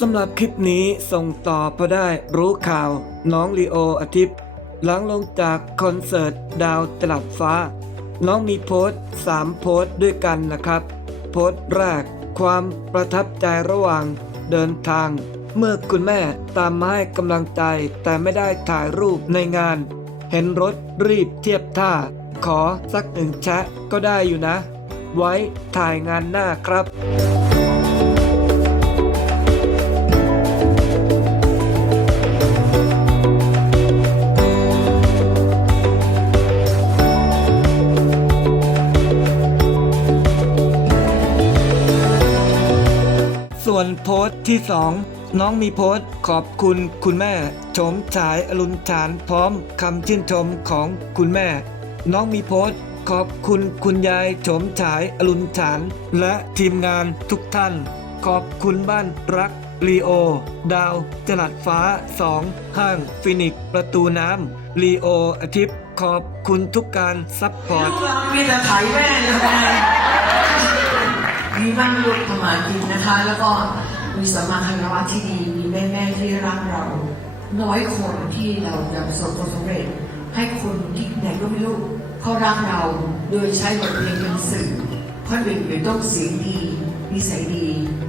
สำหรับคลิปนี้ส่งต่อพอได้รู้ข่าว น้องลีโออาทิตย์ หลังลงจากคอนเสิร์ตดาวตลับฟ้า น้องมีโพสต์3โพสต์ด้วยกันนะครับ โพสต์แรก ความประทับใจระหว่างเดินทาง เมื่อคุณแม่ตามมาให้กำลังใจแต่ไม่ได้ถ่ายรูปในงาน เห็นรถรีบเทียบท่า ขอสักหนึ่งแชะก็ได้อยู่นะ ไว้ถ่ายงานหน้าครับ ส่วนโพสต์ที่ 2 น้องมีโพสต์ขอบคุณคุณแม่ชมฉายอรุณฉานพร้อมคำชื่นชมของคุณแม่ น้องมีโพสต์ขอบคุณคุณยายชมฉายอรุณฉานและทีมงานทุกท่าน ขอบคุณบ้านรักลีโอ ดาว จลัดฟ้า 2 ห้างฟินิกประตูน้ำลีโออาทิตย์ขอบคุณทุกการซัพพอร์ตลูกเรามีแต่ไถแม่เลย บ้านลูกทำมากินนะคะ แล้วก็มีสมาคารวะที่ดี มีแม่แม่ที่รักเรา น้อยคนที่เราจะประสบความสำเร็จ ให้คนที่ไหนก็ไม่รู้เขารักเราโดยใช้บทเพลงเป็นสื่อเพราะเด็กเด็กต้องเสียงดีนิสัยดี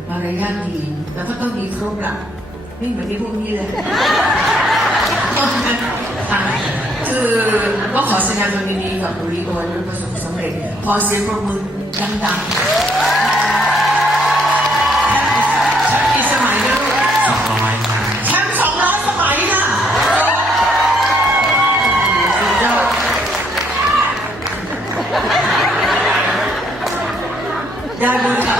มารยาทดี แล้วก็ต้องดีครบหลักไม่เหมือนที่พวกนี้เลยคือก็ขอแสดงความยินดีกับบุรีโอนประสบความสำเร็จ พอเสียงปรบมือ ดังๆแชมป์กี่สมัยนะลูกสองร้อยครั้งแชมป์สองร้อยสมัยน่ะสุดยอดได้บุญค่ะ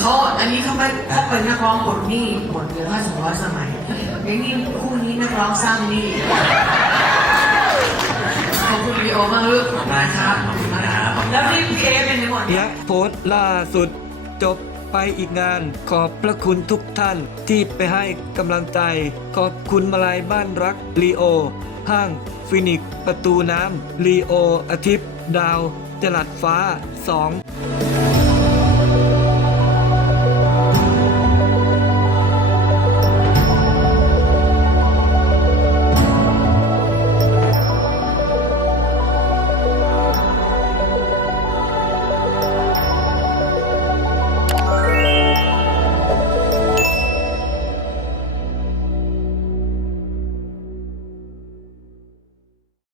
เขาอันนี้เขาไปเขาเป็นนักร้องปลดหนี้หมดเลยห้าสองร้อยสมัยไอ้นี่คู่นี้นักร้องสร้างหนี้ขอบคุณวิดีโอมากลูกนะครับขอบคุณมากครับ แล้วนี่พี่ และโพสต์ล่าสุด จบไปอีกงาน ขอบพระคุณทุกท่านที่ไปให้กำลังใจ ขอบคุณมาลายบ้านรักลีโอ ห้าง ฟินิกประตูน้ำลีโออาทิตย์ ดาวจลัดฟ้า 2